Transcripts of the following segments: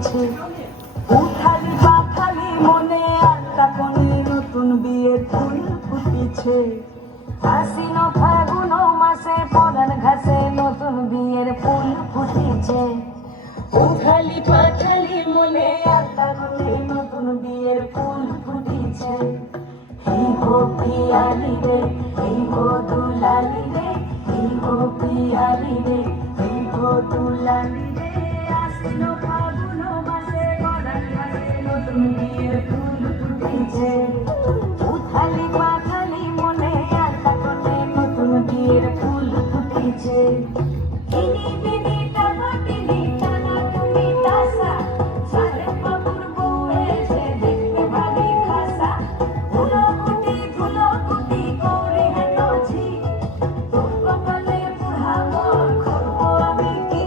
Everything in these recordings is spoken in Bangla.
ফুটেছে। উঠালি পাখালি মনে আলতা কোণে নতুন বিয়ের ফুল ফুটেছে। আশ্বিন ফাগুন মাসে পরান ঘাসে নতুন বিয়ের ফুল ফুটেছে। উঠালি পাখালি মনে আলতা কোণে নতুন বিয়ের ফুল ফুটেছে। এই গো পিয়ালি রে, এই গো দুলালি রে, এই গো পিয়ালি রে, এই গো দুলালি রে। আশ্বিন ফাগুন মাসে পরান ঘাসে নতুন বিয়ের ফুল ফুটেছে। উঠালি পাখালি মনে আলতা কোণে নতুন বিয়ের ফুল ফুটেছে। ইনি বিনি টানা টিনি টানা টুনি তাসা, সাহেব বাবুর বউ এসে দেখতে ভারী খাসা। ধুলো কুটি করে হেন ঝি, তোর কপালে বুড়াবো করবো আমি কি।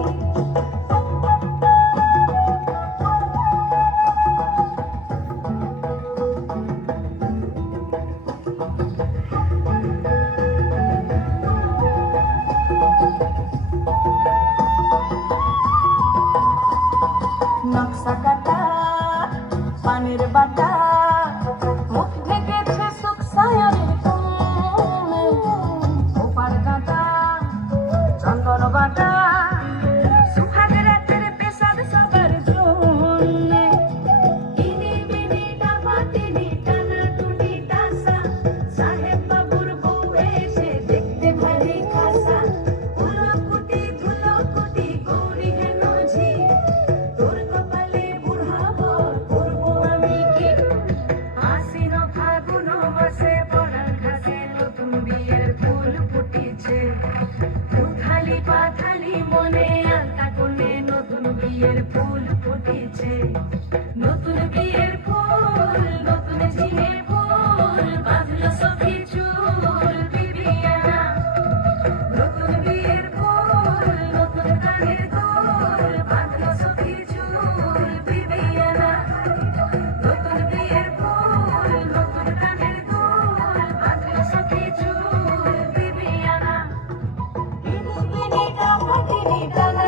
নকশা কাটা পানের বাটা, মুখ ঢেকেছে সুখ সায়রের কোণে। ওপার কাটা চন্দন বাটা, সুহাগ রাতের পেশাদ সবার জন্যে। ইনি বিনি ডাবা টিনি টানা টুনি তাসা, সাহেব বাবুর বউ এসে দেখতে ভারী খাসা। ধুলো কুটি করি হেন ঝি, তোর কপালে বুড়াবো করবো আমি কি। আশ্বিন ফাগুন মাসে পরান ঘাসে নতুন বিয়ের ফুল ফুটেছে। উথালি পাথালি মনে আলতা কোণে নতুন বিয়ের ফুল ফুটেছে। নতুন বিয়ের ফুল নতুন ঝিঙে ফুল, বাঁধলো সখী চুল বিবিয়ানা। নতুন বিয়ের ফুল নতুন কানের দুল, বাঁধলো সখী চুল বিবিয়ানা। নতুন বিয়ের ফুল নতুন কানের দুল, বাঁধলো সখী চুল বিবিয়ানা। ইনি বিনি টানা টিনি টানা